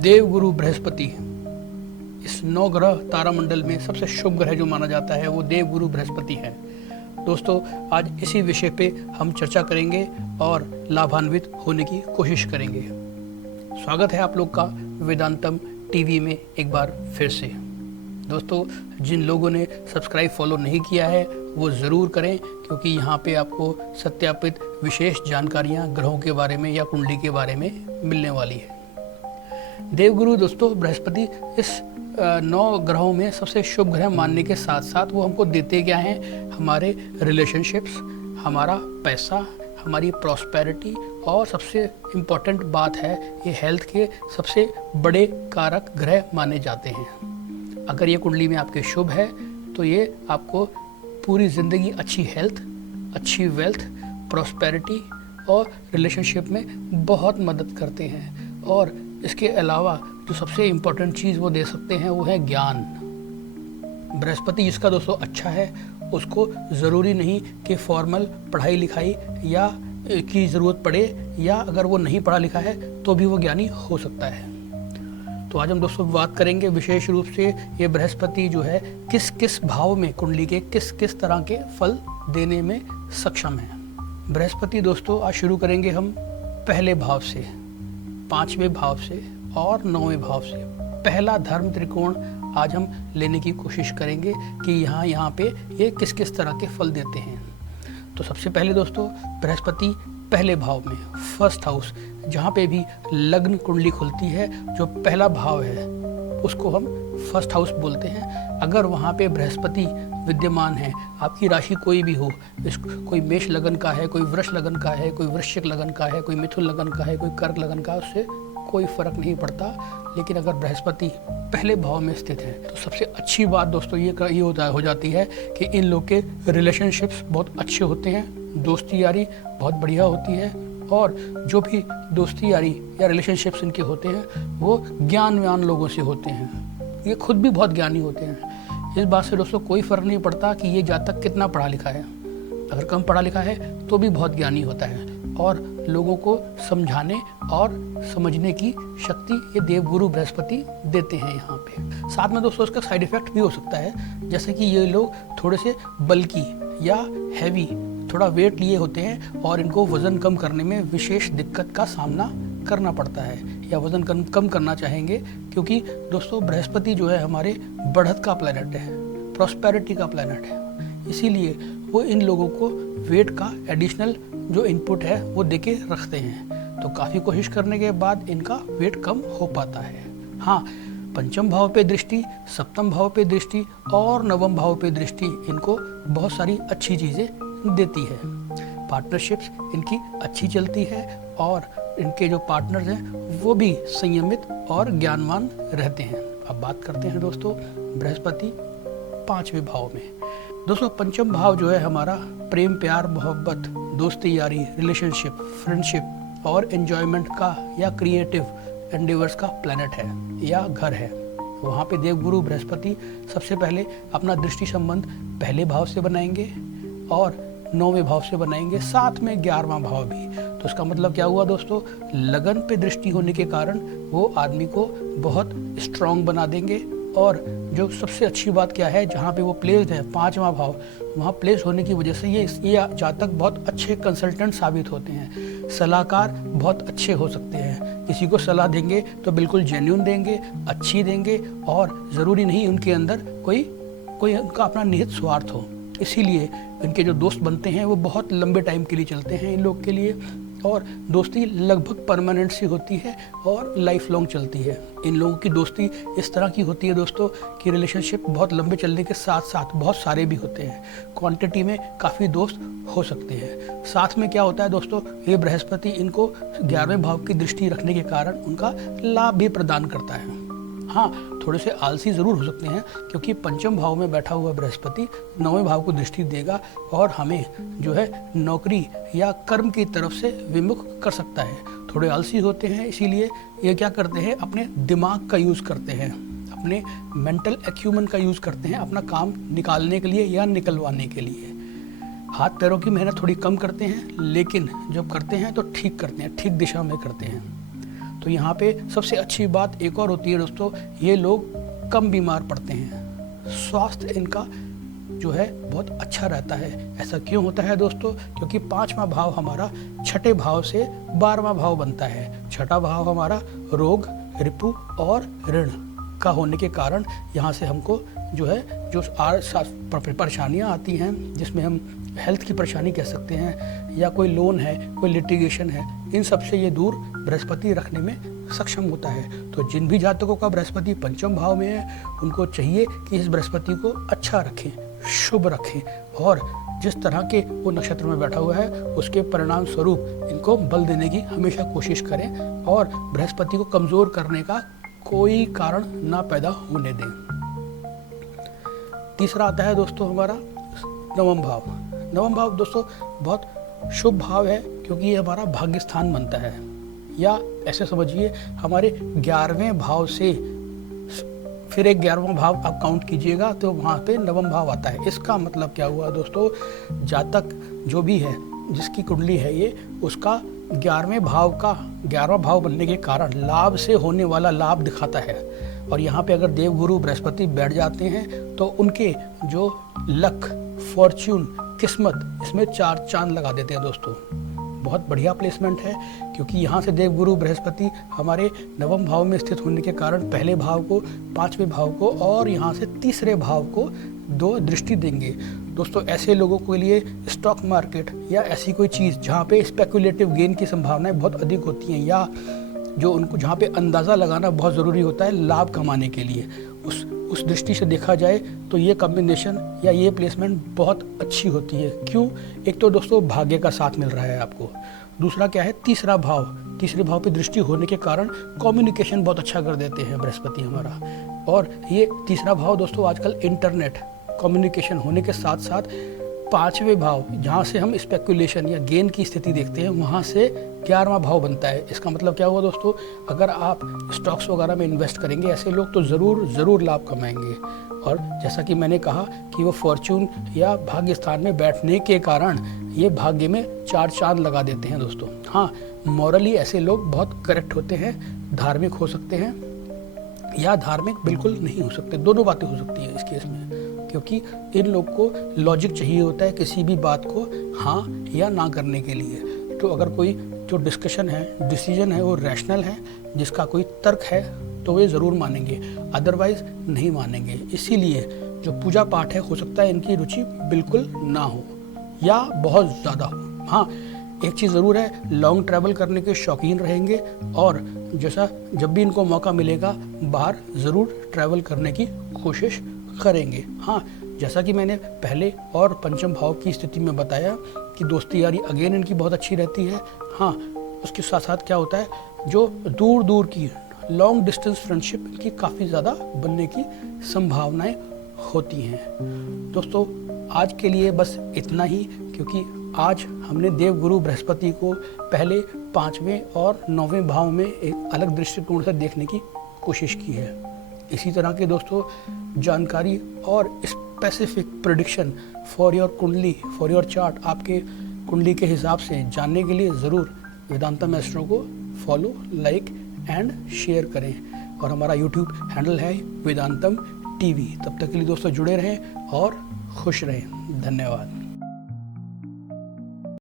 देवगुरु बृहस्पति इस 9 ग्रह तारामंडल में सबसे शुभ ग्रह जो माना जाता है वो देवगुरु बृहस्पति है। दोस्तों, आज इसी विषय पे हम चर्चा करेंगे और लाभान्वित होने की कोशिश करेंगे। स्वागत है आप लोग का वेदांतम टीवी में एक बार फिर से। दोस्तों, जिन लोगों ने सब्सक्राइब फॉलो नहीं किया है वो ज़रूर करें, क्योंकि यहाँ पे आपको सत्यापित विशेष जानकारियाँ ग्रहों के बारे में या कुंडली के बारे में मिलने वाली है। देवगुरु दोस्तों बृहस्पति इस 9 ग्रहों में सबसे शुभ ग्रह मानने के साथ साथ वो हमको देते क्या हैं, हमारे रिलेशनशिप्स, हमारा पैसा, हमारी प्रॉस्पेरिटी और सबसे इम्पोर्टेंट बात है ये हेल्थ के सबसे बड़े कारक ग्रह माने जाते हैं। अगर ये कुंडली में आपके शुभ है तो ये आपको पूरी ज़िंदगी अच्छी हेल्थ, अच्छी वेल्थ, प्रॉस्पेरिटी और रिलेशनशिप में बहुत मदद करते हैं। और इसके अलावा जो सबसे इम्पोर्टेंट चीज़ वो दे सकते हैं वो है ज्ञान। बृहस्पति जिसका दोस्तों अच्छा है उसको ज़रूरी नहीं कि फॉर्मल पढ़ाई लिखाई या की ज़रूरत पड़े, या अगर वो नहीं पढ़ा लिखा है तो भी वो ज्ञानी हो सकता है। तो आज हम दोस्तों बात करेंगे विशेष रूप से ये बृहस्पति जो है किस किस भाव में कुंडली के किस किस तरह के फल देने में सक्षम है। बृहस्पति दोस्तों आज शुरू करेंगे हम पहले भाव से, 5वें भाव से और 9वें भाव से। पहला धर्म त्रिकोण आज हम लेने की कोशिश करेंगे कि यहाँ पे ये किस किस तरह के फल देते हैं। तो सबसे पहले दोस्तों बृहस्पति पहले भाव में, फर्स्ट हाउस, जहाँ पे भी लग्न कुंडली खुलती है, जो पहला भाव है उसको हम फर्स्ट हाउस बोलते हैं। अगर वहाँ पे बृहस्पति विद्यमान है, आपकी राशि कोई भी हो, कोई मेष लगन का है, कोई वृष लगन का है, कोई वृश्चिक लगन का है, कोई मिथुन लगन का है, कोई कर्क लगन का है, उससे कोई फर्क नहीं पड़ता। लेकिन अगर बृहस्पति पहले भाव में स्थित है तो सबसे अच्छी बात दोस्तों ये हो जाती है कि इन लोग के रिलेशनशिप्स बहुत अच्छे होते हैं, दोस्ती यारी बहुत बढ़िया होती है, और जो भी दोस्ती यारी या रिलेशनशिप्स इनके होते हैं वो ज्ञानवान लोगों से होते हैं। ये खुद भी बहुत ज्ञानी होते हैं। इस बात से दोस्तों कोई फ़र्क नहीं पड़ता कि ये जातक कितना पढ़ा लिखा है। अगर कम पढ़ा लिखा है तो भी बहुत ज्ञानी होता है और लोगों को समझाने और समझने की शक्ति ये देवगुरु बृहस्पति देते हैं यहाँ पे। साथ में दोस्तों इसका साइड इफ़ेक्ट भी हो सकता है, जैसे कि ये लोग थोड़े से बल्की या हैवी, थोड़ा वेट लिए होते हैं और इनको वज़न कम करने में विशेष दिक्कत का सामना करना पड़ता है, या वज़न कम करना चाहेंगे, क्योंकि दोस्तों बृहस्पति जो है हमारे बढ़त का प्लैनेट है, प्रॉस्पेरिटी का प्लैनेट है। इसीलिए वो इन लोगों को वेट का एडिशनल जो इनपुट है वो देके रखते हैं। तो काफ़ी कोशिश करने के बाद इनका वेट कम हो पाता है। हाँ, पंचम भाव पे दृष्टि, सप्तम भाव पे दृष्टि और नवम भाव पे दृष्टि इनको बहुत सारी अच्छी चीज़ें देती है। पार्टनरशिप्स इनकी अच्छी चलती है और इनके जो पार्टनर्स हैं वो भी संयमित और ज्ञानवान रहते हैं। अब बात करते हैं दोस्तों बृहस्पति 5वें भाव में। दोस्तों पंचम भाव जो है हमारा प्रेम, प्यार, मोहब्बत, दोस्ती यारी, रिलेशनशिप, फ्रेंडशिप और एंजॉयमेंट का या क्रिएटिव एंडेवर्स का प्लैनेट है या घर है। वहाँ पे देवगुरु बृहस्पति सबसे पहले अपना दृष्टि संबंध पहले भाव से बनाएंगे और 9वें भाव से बनाएंगे, साथ में 11वां भाव भी। तो इसका मतलब क्या हुआ दोस्तों, लगन पे दृष्टि होने के कारण वो आदमी को बहुत स्ट्रांग बना देंगे। और जो सबसे अच्छी बात क्या है, जहाँ पे वो प्लेस्ड है 5वां भाव, वहाँ प्लेस होने की वजह से ये जातक बहुत अच्छे कंसल्टेंट साबित होते हैं, सलाहकार बहुत अच्छे हो सकते हैं। किसी को सलाह देंगे तो बिल्कुल जेन्युइन देंगे, अच्छी देंगे, और ज़रूरी नहीं उनके अंदर कोई उनका अपना निहित स्वार्थ हो। इसीलिए इनके जो दोस्त बनते हैं वो बहुत लंबे टाइम के लिए चलते हैं इन लोग के लिए, और दोस्ती लगभग परमानेंट सी होती है और लाइफ लॉन्ग चलती है। इन लोगों की दोस्ती इस तरह की होती है दोस्तों कि रिलेशनशिप बहुत लंबे चलने के साथ साथ बहुत सारे भी होते हैं, क्वांटिटी में काफ़ी दोस्त हो सकते हैं। साथ में क्या होता है दोस्तों, ये बृहस्पति इनको 11वें भाव की दृष्टि रखने के कारण उनका लाभ भी प्रदान करता है। हाँ, थोड़े से आलसी ज़रूर हो सकते हैं, क्योंकि पंचम भाव में बैठा हुआ बृहस्पति 9वें भाव को दृष्टि देगा और हमें जो है नौकरी या कर्म की तरफ से विमुख कर सकता है। थोड़े आलसी होते हैं, इसीलिए ये क्या करते हैं, अपने दिमाग का यूज़ करते हैं, अपने मेंटल एक्यूमेंट का यूज़ करते हैं अपना काम निकालने के लिए या निकलवाने के लिए। हाथ पैरों की मेहनत थोड़ी कम करते हैं, लेकिन जब करते हैं तो ठीक करते हैं, ठीक दिशा में करते हैं। तो यहाँ पे सबसे अच्छी बात एक और होती है दोस्तों, ये लोग कम बीमार पड़ते हैं, स्वास्थ्य इनका जो है बहुत अच्छा रहता है। ऐसा क्यों होता है दोस्तों? क्योंकि 5वां भाव हमारा छठे भाव से 12वां भाव बनता है। छठा भाव हमारा रोग, रिपु और ऋण का होने के कारण यहाँ से हमको जो है जो परेशानियाँ आती हैं, जिसमें हम हेल्थ की परेशानी कह सकते हैं, या कोई लोन है, कोई लिटिगेशन है, इन सब से ये दूर बृहस्पति रखने में सक्षम होता है। तो जिन भी जातकों का बृहस्पति पंचम भाव में है, उनको चाहिए कि इस बृहस्पति को अच्छा रखें, शुभ रखें, और जिस तरह के वो नक्षत्र में बैठा हुआ है उसके परिणाम स्वरूप इनको बल देने की हमेशा कोशिश करें, और बृहस्पति को कमज़ोर करने का कोई कारण ना पैदा होने दें। तीसरा आता है दोस्तों हमारा नवम भाव। नवम भाव दोस्तों बहुत शुभ भाव है, क्योंकि ये हमारा भाग्य स्थान बनता है, या ऐसे समझिए हमारे 11वें भाव से फिर एक 11वां भाव आप काउंट कीजिएगा तो वहाँ पे नवम भाव आता है। इसका मतलब क्या हुआ दोस्तों? जातक जो भी है, जिसकी कुंडली है ये, उसका 11वें भाव का 11वां भाव बनने के कारण लाभ से होने वाला लाभ दिखाता है। और यहाँ पे अगर देवगुरु बृहस्पति बैठ जाते हैं तो उनके जो लक, फॉर्च्यून, किस्मत, इसमें 4 चांद लगा देते हैं दोस्तों। बहुत बढ़िया प्लेसमेंट है, क्योंकि यहाँ से देवगुरु बृहस्पति हमारे नवम भाव में स्थित होने के कारण पहले भाव को, 5वें भाव को और यहाँ से तीसरे भाव को 2 दृष्टि देंगे। दोस्तों ऐसे लोगों के लिए स्टॉक मार्केट या ऐसी कोई चीज़ जहाँ पे स्पेकुलेटिव गेन की संभावनाएं बहुत अधिक होती हैं, या जो उनको जहाँ पे अंदाज़ा लगाना बहुत ज़रूरी होता है लाभ कमाने के लिए, उस दृष्टि से देखा जाए तो ये कॉम्बिनेशन या ये प्लेसमेंट बहुत अच्छी होती है। क्यों? एक तो दोस्तों भाग्य का साथ मिल रहा है आपको, दूसरा क्या है, तीसरे भाव पे दृष्टि होने के कारण कम्युनिकेशन बहुत अच्छा कर देते हैं बृहस्पति हमारा। और ये तीसरा भाव दोस्तों आजकल इंटरनेट कम्युनिकेशन होने के साथ साथ 5वें भाव, जहाँ से हम स्पेकुलेशन या गेन की स्थिति देखते हैं, वहाँ से 11वां भाव बनता है। इसका मतलब क्या हुआ दोस्तों? अगर आप स्टॉक्स वगैरह में इन्वेस्ट करेंगे ऐसे लोग, तो ज़रूर लाभ कमाएंगे। और जैसा कि मैंने कहा कि वो फॉर्च्यून या भाग्य स्थान में बैठने के कारण ये भाग्य में 4 चांद लगा देते हैं दोस्तों। हाँ, मॉरली ऐसे लोग बहुत करेक्ट होते हैं, धार्मिक हो सकते हैं या धार्मिक बिल्कुल नहीं हो सकते, दोनों बातें हो सकती है इस केस में, क्योंकि इन लोग को लॉजिक चाहिए होता है किसी भी बात को हाँ या ना करने के लिए। तो अगर कोई जो डिस्कशन है, डिसीजन है, वो रैशनल है, जिसका कोई तर्क है, तो वे ज़रूर मानेंगे, अदरवाइज नहीं मानेंगे। इसीलिए जो पूजा पाठ है, हो सकता है इनकी रुचि बिल्कुल ना हो या बहुत ज़्यादा हो। हाँ, एक चीज़ ज़रूर है, लॉन्ग ट्रैवल करने के शौकीन रहेंगे, और जैसा जब भी इनको मौका मिलेगा बाहर ज़रूर ट्रैवल करने की कोशिश करेंगे। हाँ, जैसा कि मैंने पहले और पंचम भाव की स्थिति में बताया कि दोस्ती यारी अगेन इनकी बहुत अच्छी रहती है। हाँ, उसके साथ साथ क्या होता है, जो दूर की लॉन्ग डिस्टेंस फ्रेंडशिप इनकी काफ़ी ज़्यादा बनने की संभावनाएं होती हैं। दोस्तों आज के लिए बस इतना ही, क्योंकि आज हमने देवगुरु बृहस्पति को पहले 5वें और 9वें भाव में एक अलग दृष्टिकोण से देखने की कोशिश की है। इसी तरह के दोस्तों जानकारी और स्पेसिफिक प्रेडिक्शन फॉर योर कुंडली, फॉर योर चार्ट, आपके कुंडली के हिसाब से जानने के लिए ज़रूर वेदांतम एस्ट्रो को फॉलो, लाइक एंड शेयर करें। और हमारा यूट्यूब हैंडल है वेदांतम टीवी। तब तक के लिए दोस्तों जुड़े रहें और खुश रहें। धन्यवाद।